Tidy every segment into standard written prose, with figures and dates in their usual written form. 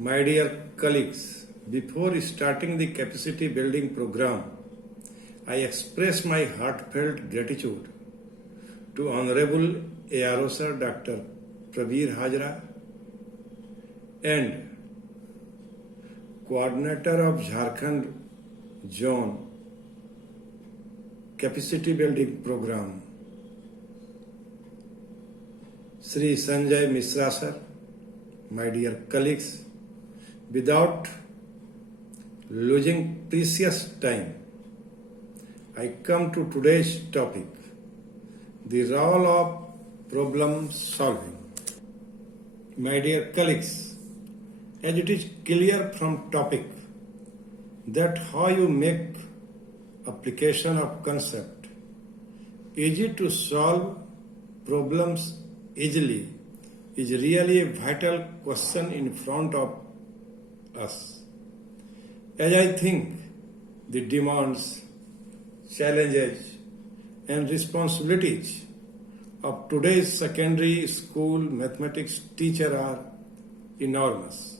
My dear colleagues, before starting the capacity building program, I express my heartfelt gratitude to Honorable ARO Sir Dr. Prabir Hajra and Coordinator of Jharkhand Zone Capacity Building Program, Sri Sanjay Misra Sir. My dear colleagues, without losing precious time, I come to today's topic, the role of problem solving. My dear colleagues, as it is clear from topic that how you make application of concept easy to solve problems easily is really a vital question in front of us. As I think the demands, challenges and responsibilities of today's secondary school mathematics teacher are enormous.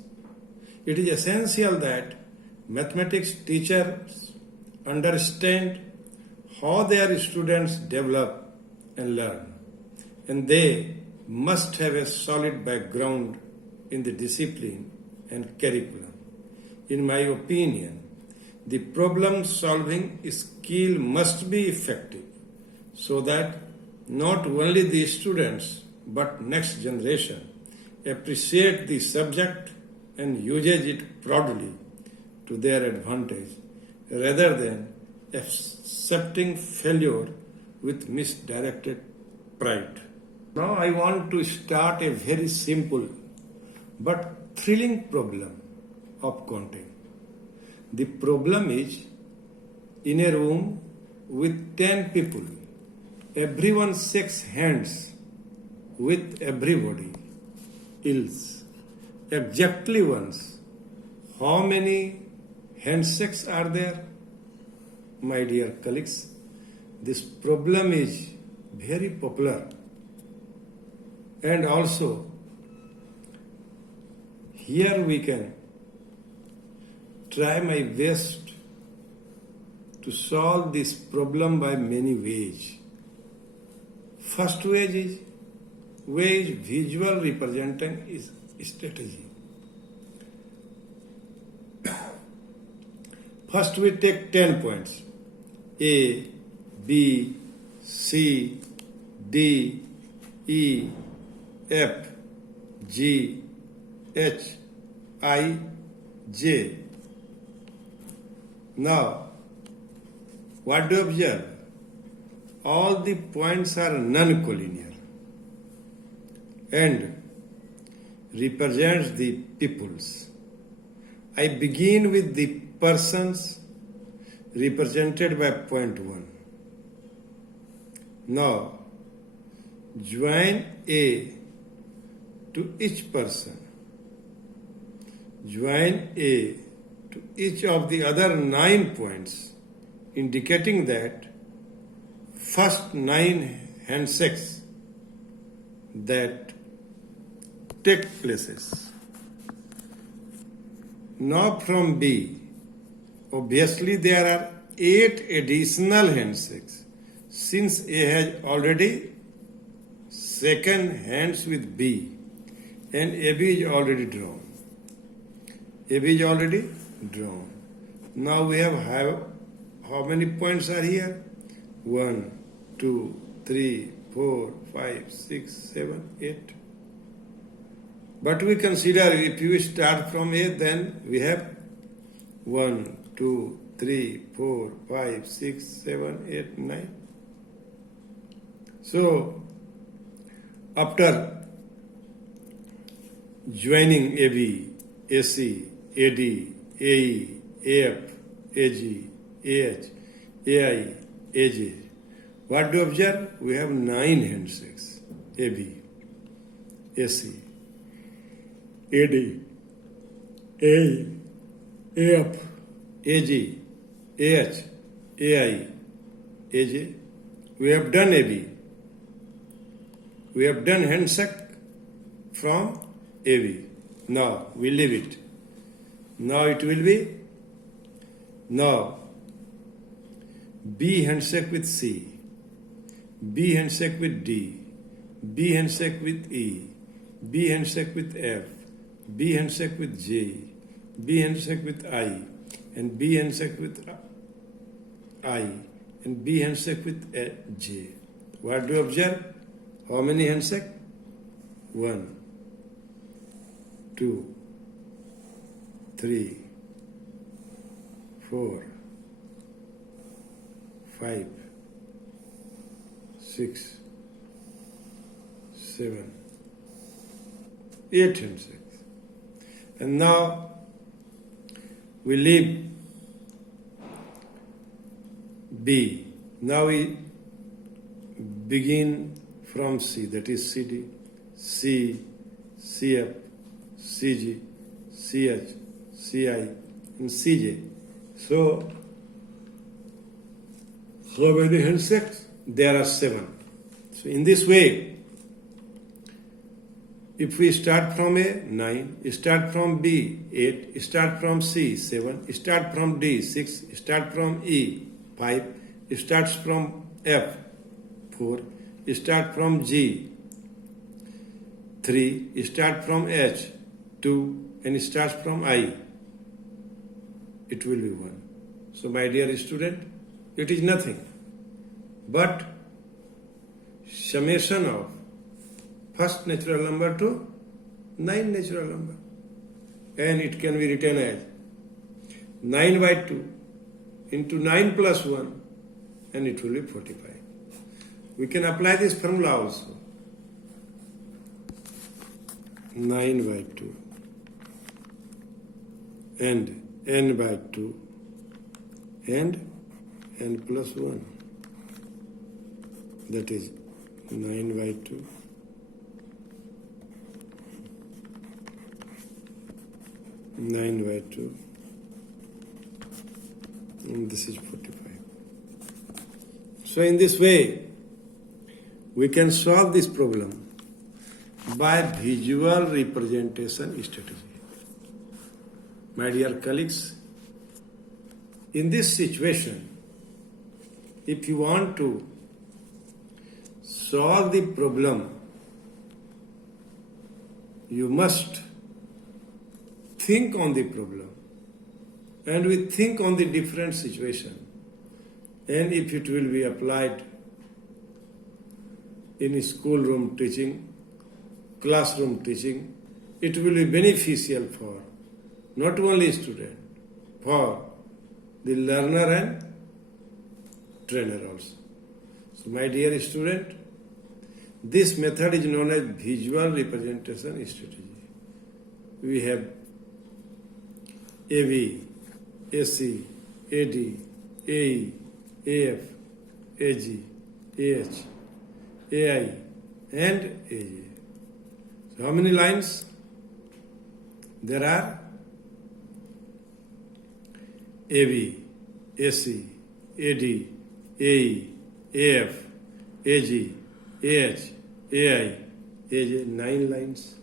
It is essential that mathematics teachers understand how their students develop and learn, and they must have a solid background in the discipline and curriculum. In my opinion, the problem solving skill must be effective so that not only the students but next generation appreciate the subject and uses it proudly to their advantage rather than accepting failure with misdirected pride. Now I want to start a very simple but thrilling problem of counting. The problem is, in a room with 10 people, everyone shakes hands with everybody else exactly once. How many handshakes are there? My dear colleagues, this problem is very popular, and also here we can try my best to solve this problem by many ways. First way is visual representing is strategy. First we take 10 points. A, B, C, D, E, F, G, H, I, J. Now, what do you observe? All the points are non-collinear and represents the peoples. I begin with the persons represented by point 1. Now, join A to each person. Join A to each of the other 9 points, indicating that first 9 handshakes that take places. Now from B, obviously there are 8 additional handshakes since A has already shaken hands with B and AB is already drawn. AB is already drawn. Now we have how many points are here? 1, 2, 3, 4, 5, 6, 7, 8. But we consider if you start from A, then we have 1, 2, 3, 4, 5, 6, 7, 8, 9. So, after joining AB, AC, AD, AE, AF, AG, AH, AI, AJ, what do you observe? We have 9 handshakes. AB, AC, AD, AE, AF, AG, AH, AI, AJ. We have done AB. We have done handshake from AB. Now we leave it. Now it will be, now B handshake with C, B handshake with D, B handshake with E, B handshake with F, B handshake with J, B handshake with I, and B handshake with I, and B handshake with J. What do you observe? How many handshake? 1, 2, 3, 4, 5, 6, 7, 8 handshakes. And now we leave B. Now we begin from C, that is CD, C, CF, CG, CH, CI, and CJ. So, how many handshakes? There are 7. So, in this way, if we start from A, 9, start from B, 8, start from C, 7, start from D, 6, start from E, 5, starts from F, 4, start from G, 3, start from H, 2, and starts from I, it will be 1. So, my dear student, it is nothing but summation of first natural number to 9 natural number. And it can be written as 9 by 2 into 9 plus 1, and it will be 45. We can apply this formula also. 9 by 2 and n by 2 and n plus 1. That is 9 by 2 9 by 2 and this is 45. So in this way, we can solve this problem by visual representation strategy. My dear colleagues, in this situation, if you want to solve the problem, you must think on the problem, and we think on the different situation, and if it will be applied in schoolroom teaching, classroom teaching, it will be beneficial for not only student, for the learner and trainer also. So my dear student, this method is known as visual representation strategy. We have AV, AC, AD, AE, AF, AG, AH, AI, and AJ. So how many lines? There are AV, AC, AD, AE, AF, AG, AH, AI, AJ, 9 lines.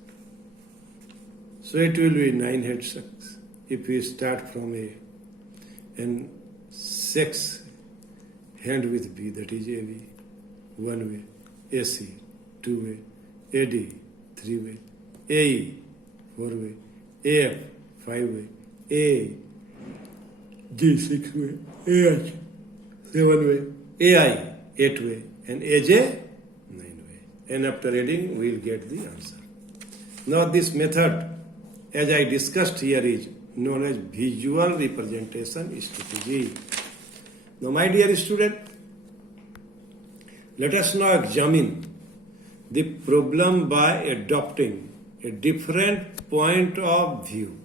So it will be 9 handshakes if we start from A, and 6 hand with B, that is AV, 1 way, AC, 2 way, AD, 3 way, AE, 4 way, AF, 5 way, A, G, 6 way, AH, 7 way, AI, 8 way, and AJ, 9 way. And after adding, we will get the answer. Now this method, as I discussed here, is known as visual representation strategy. Now my dear student, let us now examine the problem by adopting a different point of view.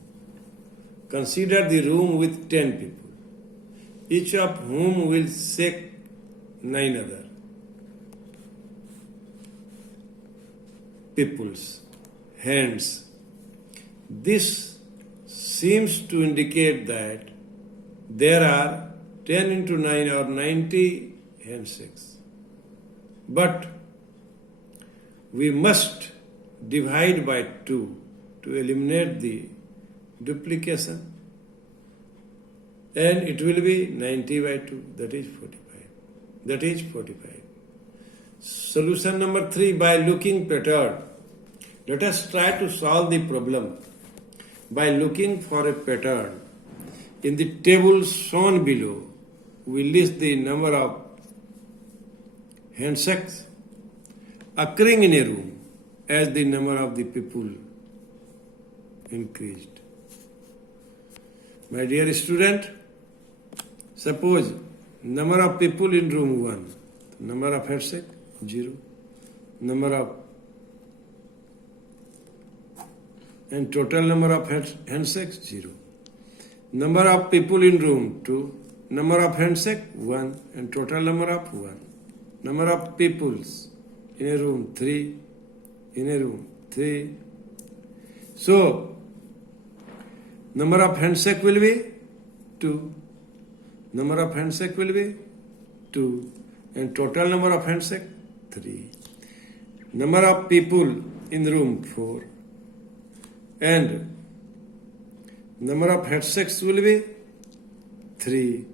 Consider the room with 10 people, each of whom will shake 9 other people's hands. This seems to indicate that there are 10 into 9 or 90 handshakes. But we must divide by 2 to eliminate the duplication. and it will be 90 by 2, that is 45. That is 45. Solution number 3, by looking pattern. Let us try to solve the problem by looking for a pattern. In the table shown below, we list the number of handshakes occurring in a room as the number of the people increased. My dear student, suppose number of people in room 1, number of handshake 0, number of and total number of handshakes 0. Number of people in room 2, number of handshake 1 and total number of 1. Number of peoples in a room 3, in a room 3. So, number of handshake will be 2. Number of handshake will be 2 and total number of handshake 3. Number of people in room 4 and number of handshakes will be 3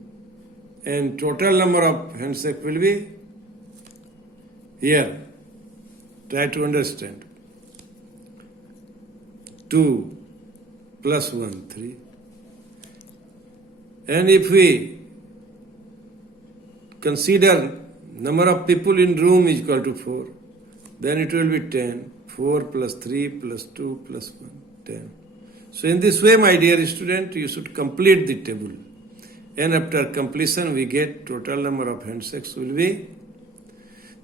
and total number of handshake will be here. Try to understand. 2 plus 1, 3. And if we consider number of people in room is equal to 4, then it will be 10. 4 plus 3 plus 2 plus 1, 10. So in this way, my dear student, you should complete the table. And after completion, we get total number of handshakes will be.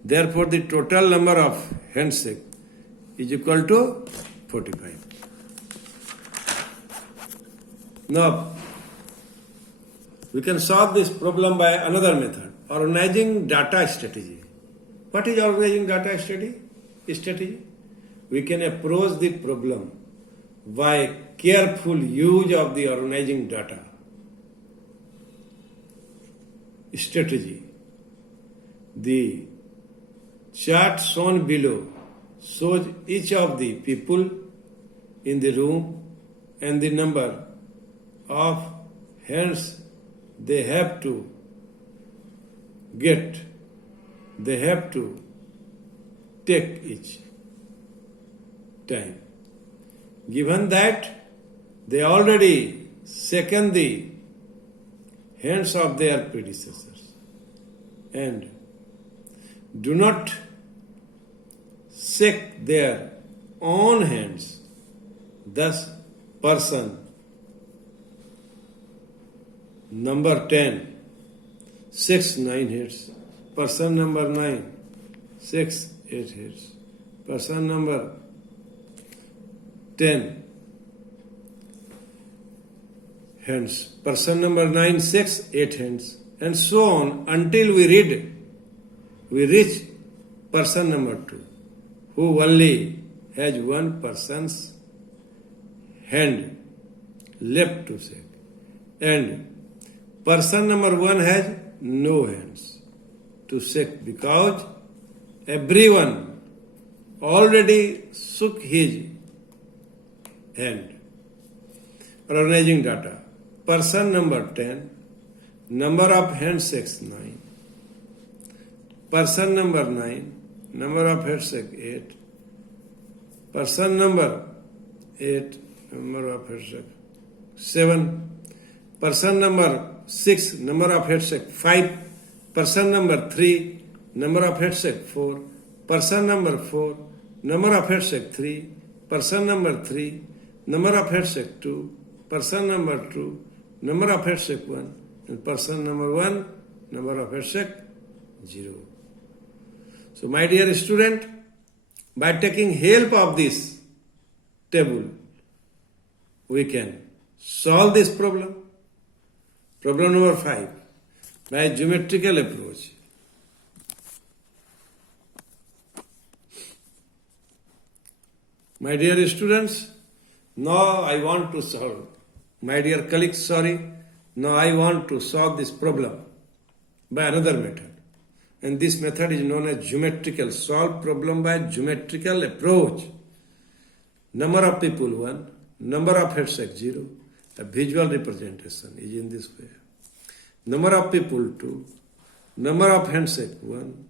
Therefore, the total number of handshake is equal to 45. Now, we can solve this problem by another method, organizing data strategy. What is organizing data strategy? We can approach the problem by careful use of the organizing data strategy. The chart shown below shows each of the people in the room and the number of hands they have to get. They have to take each time. Given that they already shaken the hands of their predecessors and do not shake their own hands, thus person number 10 shakes 9 hands, person number 9 shakes 8 hands, person number 10 hands, person number 9 shakes 8 hands, and so on until we reach person number 2, who only has one person's hand left to shake, and person number 1 has no hands to shake because everyone already shook his hand. Organizing data. Person number 10, number of handshakes 9. Person number 9, number of handshakes 8. Person number 8, number of handshakes 7. Person number 6, number of handshakes 5. Person number 3, number of handshakes 4. Person number 4, number of handshakes 3. Person number 3, number of handshakes 2. Person number 2, number of handshakes 1. And person number 1, number of handshakes 0. So my dear student, by taking help of this table, we can solve this problem. Problem number 5, by geometrical approach. My dear students, now I want to solve. My dear colleagues, now I want to solve this problem by another method. And this method is known as geometrical, solve problem by geometrical approach. Number of people 1, number of handshakes 0. A visual representation is in this way. number of people 2, number of handshake 1,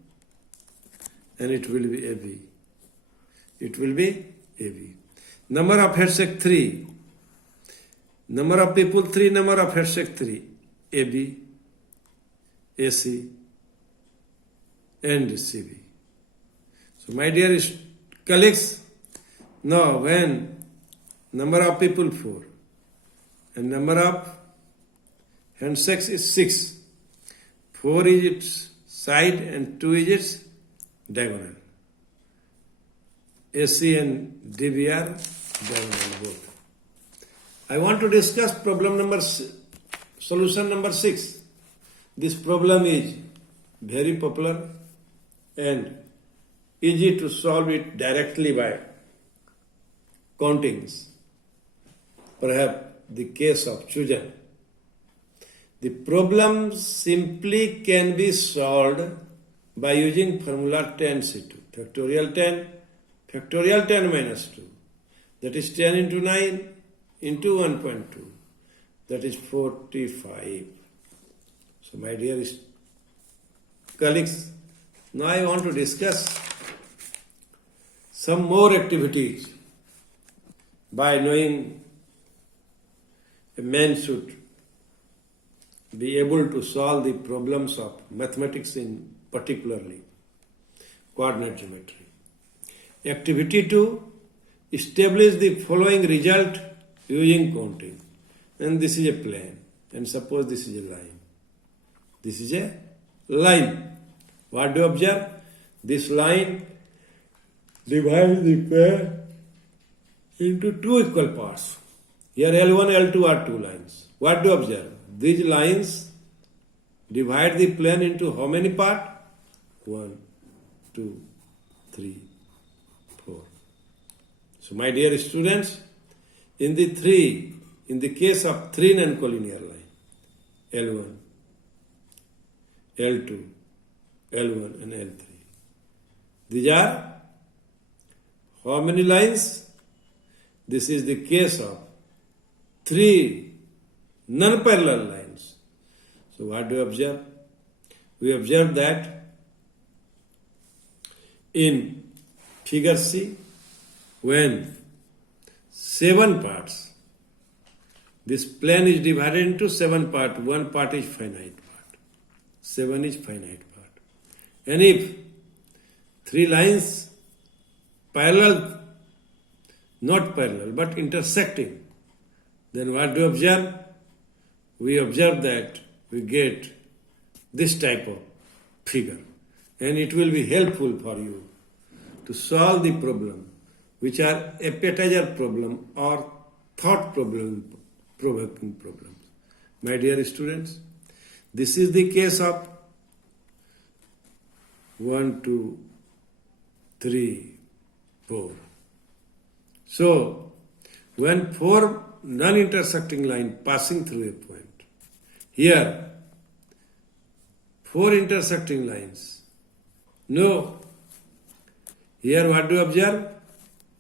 and it will be AB. It will be AB. Number of handshake 3, number of people 3, number of handshake 3, AB, AC, and CB. So my dear colleagues, now when number of people 4 and number of handshakes is 6, 4 is its side and 2 is its diagonal. AC and DB are diagonal both. I want to discuss solution number 6. This problem is very popular and easy to solve it directly by countings. Perhaps the case of Chujan. The problem simply can be solved by using formula 10C2, factorial 10 minus 2. That is 10 into 9 into 1.2. That is 45. So my dear colleagues, now I want to discuss some more activities. By knowing, a man should be able to solve the problems of mathematics in particularly coordinate geometry. Activity 2, establish the following result using counting. And this is a plane. And suppose this is a line. This is a line. What do you observe? This line divides the plane into 2 equal parts. Here L1, L2 are 2 lines. What do you observe? These lines divide the plane into how many parts? 1, 2, 3, 4. So my dear students, in the case of 3 non-collinear line, L1, L2, L1 and L3. These are how many lines? This is the case of 3 non-parallel lines. So what do we observe? We observe that in figure C, when 7 parts, this plane is divided into 7 parts. 1 part is finite part. 7 is finite part. And if 3 lines parallel, not parallel, but intersecting, then what do we observe? We observe that we get this type of figure. And it will be helpful for you to solve the problem, which are appetizer problem or thought problem, provoking problems. My dear students, this is the case of 1, 2, 3, 4. So, when 4 non-intersecting lines passing through a point, here 4 intersecting lines. No. Here what do you observe?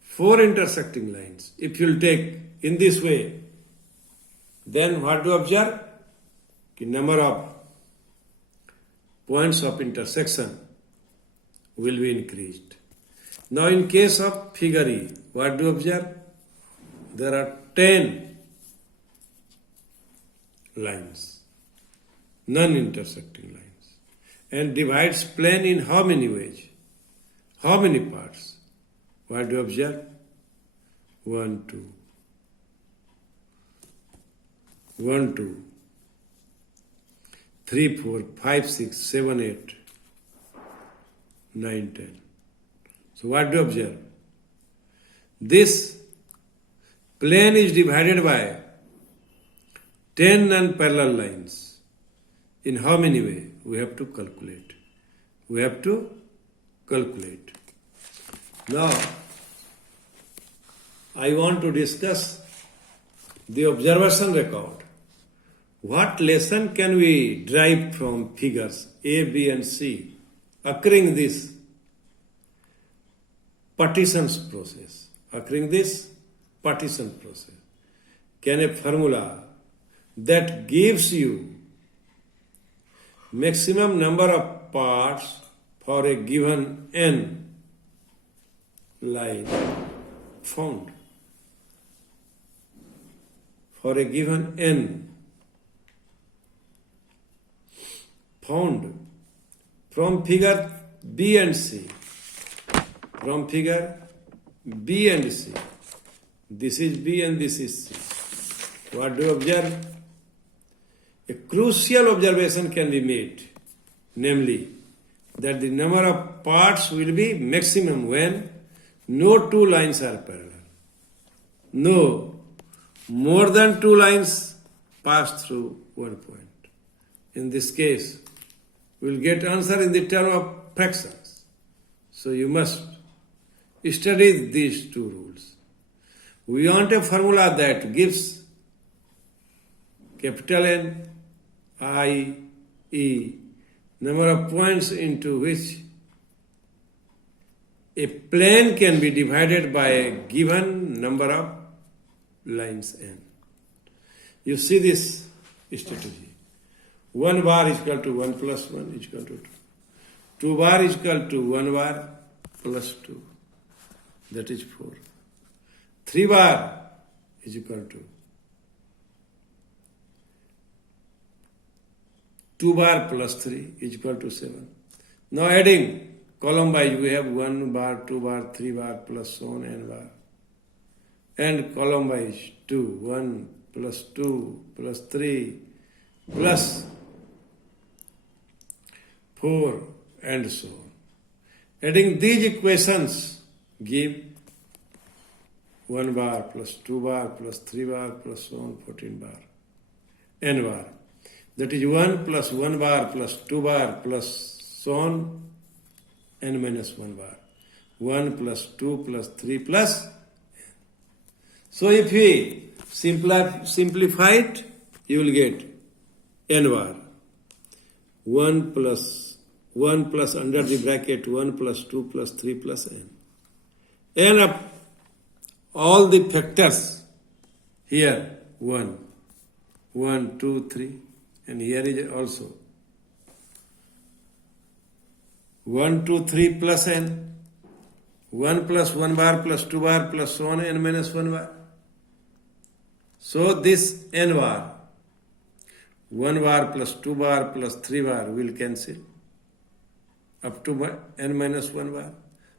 4 intersecting lines. If you will take in this way, then what do you observe? The number of points of intersection will be increased. Now in case of figure E, what do you observe? There are 10 lines, non-intersecting lines, and divides plane in how many ways? How many parts? What do you observe? 1, 2. 1, 2. 3, 4, 5, 6, 7, 8, 9, 10. So what do you observe? This plane is divided by 10 non-parallel lines. In how many ways? We have to calculate. Now, I want to discuss the observation record. What lesson can we derive from figures A, B and C occurring this partition process? Can a formula that gives you maximum number of parts for a given n line found. For a given n found from figure B and C. From figure B and C. This is B and this is C. What do you observe? A crucial observation can be made, namely that the number of parts will be maximum when no two lines are parallel. No more than two lines pass through one point. In this case, we will get answer in the term of fractions. So you must study these two rules. We want a formula that gives capital N, I, E, number of points into which a plane can be divided by a given number of lines n. You see this strategy. 1 bar is equal to 1 plus 1 is equal to 2. 2 bar is equal to 1 bar plus 2. That is 4. 3 bar is equal to 2 bar plus 3 is equal to 7. Now adding column wise, we have 1 bar, 2 bar, 3 bar plus so on n bar. And column wise 2, 1 plus 2 plus 3 plus 4 and so on. Adding these equations give 1 bar plus 2 bar plus 3 bar plus so on 14 bar, n bar. That is 1 plus 1 bar plus 2 bar plus so on n minus 1 bar. 1 plus 2 plus 3 plus n. So if we simplify it, you will get n bar. 1 plus under the bracket 1 plus 2 plus 3 plus n. N of all the factors here 1, 1, 2, 3 and here is also 1, 2, 3 plus n. 1 plus 1 bar plus 2 bar plus so on n minus 1 bar. So this n bar, 1 bar plus 2 bar plus 3 bar will cancel up to n minus 1 bar.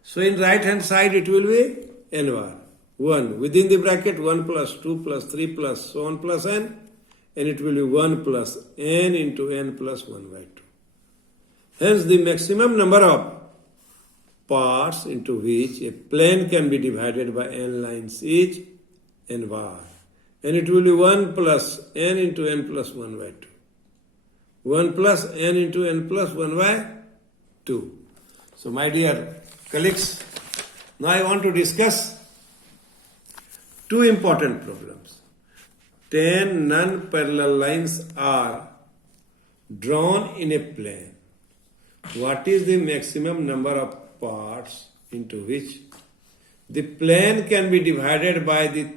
So in right hand side it will be n bar. 1 within the bracket 1 plus 2 plus 3 plus so on plus n, and it will be 1 plus n into n plus 1 by 2. Hence the maximum number of parts into which a plane can be divided by n lines is n bar. And it will be 1 plus n into n plus 1 by 2. 1 plus n into n plus 1 by 2. So my dear colleagues, now I want to discuss two important problems. 10 non-parallel lines are drawn in a plane. What is the maximum number of parts into which the plane can be divided by the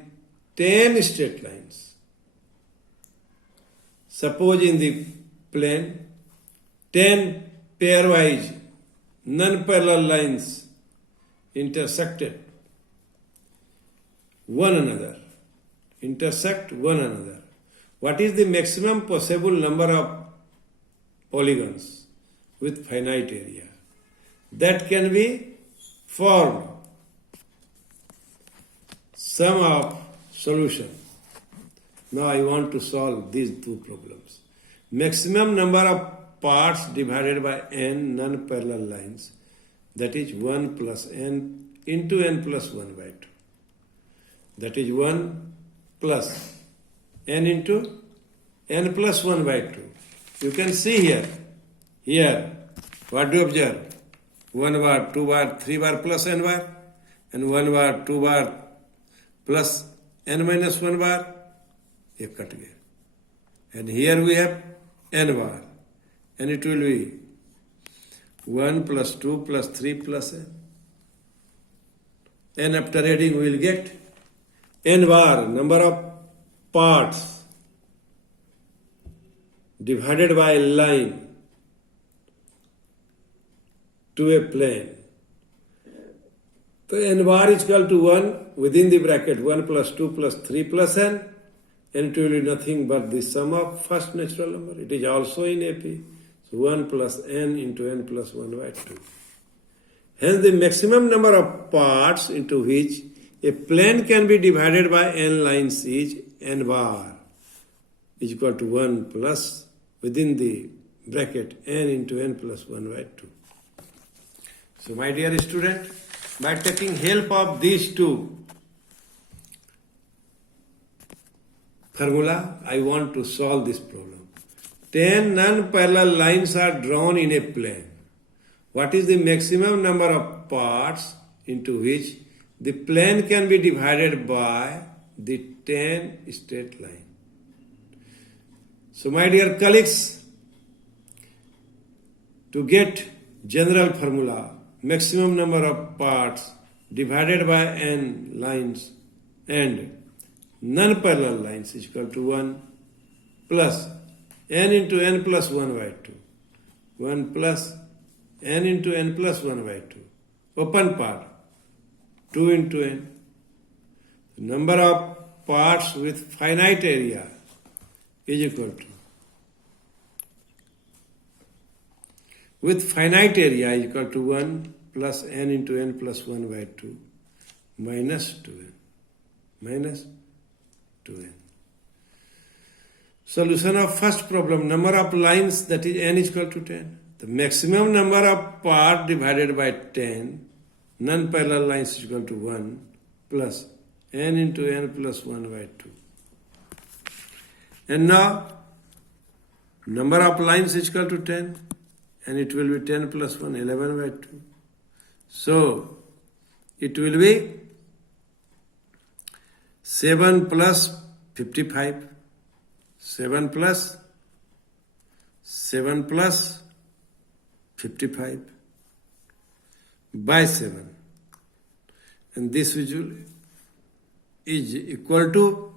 10 straight lines? Suppose in the plane 10 pairwise non-parallel lines intersect one another. What is the maximum possible number of polygons with finite area that can be formed? Sum of solution. Now I want to solve these two problems. Maximum number of parts divided by n non-parallel lines, that is 1 plus n into n plus 1 by 2. That is 1 plus n into n plus 1 by 2. You can see here, what do you observe? 1 bar, 2 bar, 3 bar plus n bar, and 1 bar, 2 bar plus n minus 1 bar, ये cut गया. And here we have n bar, and it will be 1 plus 2 plus 3 plus n. And after adding we will get n bar, number of parts divided by line to a plane. So n bar is equal to 1 within the bracket 1 plus 2 plus 3 plus n, and it will be nothing but the sum of first natural number. It is also in AP. So 1 plus n into n plus 1 by 2. Hence the maximum number of parts into which a plane can be divided by n lines is n bar is equal to 1 plus within the bracket n into n plus 1 by 2. So my dear student, by taking help of these two formula, I want to solve this problem. 10 non-parallel lines are drawn in a plane. What is the maximum number of parts into which the plane can be divided by the 10 straight lines? So my dear colleagues, to get general formula, maximum number of parts divided by n lines and non-parallel lines is equal to 1 plus n into n plus 1 by 2. 1 plus n into n plus 1 by 2. Open part 2 into n. The number of parts with finite area is equal to, with finite area is equal to 1 plus n into n plus 1 by 2 minus 2n. Minus 2n. Solution of first problem, number of lines, that is n is equal to 10. The maximum number of parts divided by 10, non-parallel lines is equal to 1 plus n into n plus 1 by 2. And now, number of lines is equal to 10, and it will be 10 plus 1, 11 by 2. So, it will be 7 plus 55. 7 plus 55 by 7. And this visual is equal to,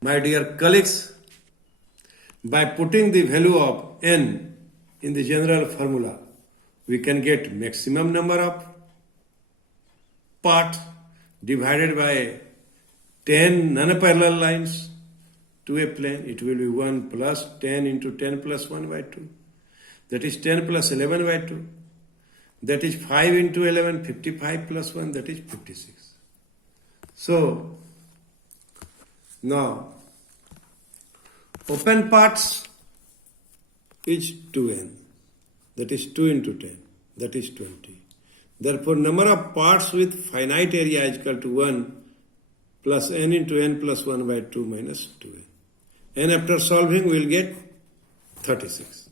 my dear colleagues, by putting the value of n in the general formula, we can get maximum number of parts divided by 10 non-parallel lines to a plane. It will be 1 plus 10 into 10 plus 1 by 2. That is 10 plus 11 by 2. That is 5 into 11, 55 plus 1, that is 56. So, now, open parts is 2n. That is 2 into 10. That is 20. Therefore, number of parts with finite area is equal to 1 plus n into n plus 1 by 2 minus 2n. And after solving, we will get 36.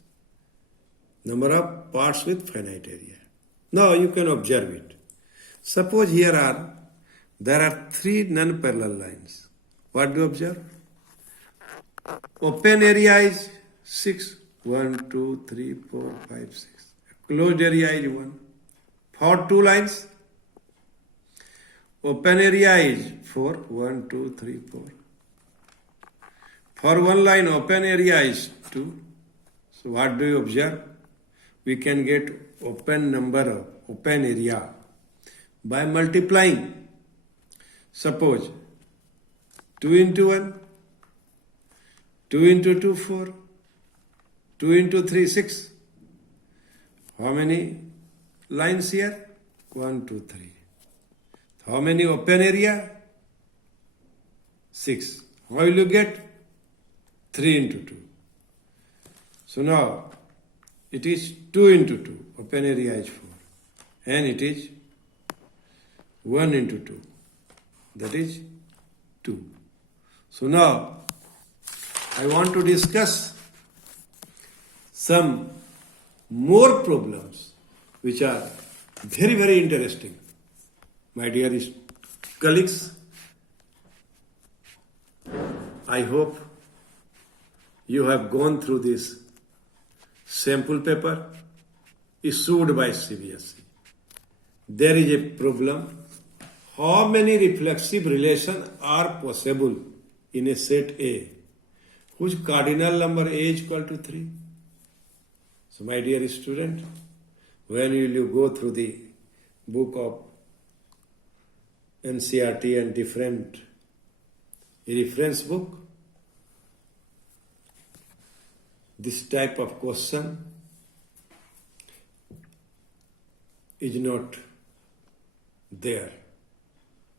Number of parts with finite area. Now you can observe it. Suppose there are 3 non-parallel lines. What do you observe? Open area is 6. 1, 2, 3, 4, 5, 6. Closed area is 1. For 2 lines, open area is 4. 1, 2, 3, 4. For 1 line, open area is 2. So what do you observe? We can get open number of open area by multiplying. Suppose 2 into 1, 2 into 2, 4, 2 into 3, 6. How many lines here? 1, 2, 3. How many open area? 6. How will you get? 3 into 2. So now, it is 2 into 2. Open area is 4. And it is 1 into 2. That is 2. So now, I want to discuss some more problems which are very, very interesting. My dear colleagues, I hope you have gone through this sample paper issued by CBSE. There is a problem. How many reflexive relations are possible in a set A, whose cardinal number A is equal to 3? So, my dear student, when will you go through the book of NCERT and different reference book? This type of question is not there.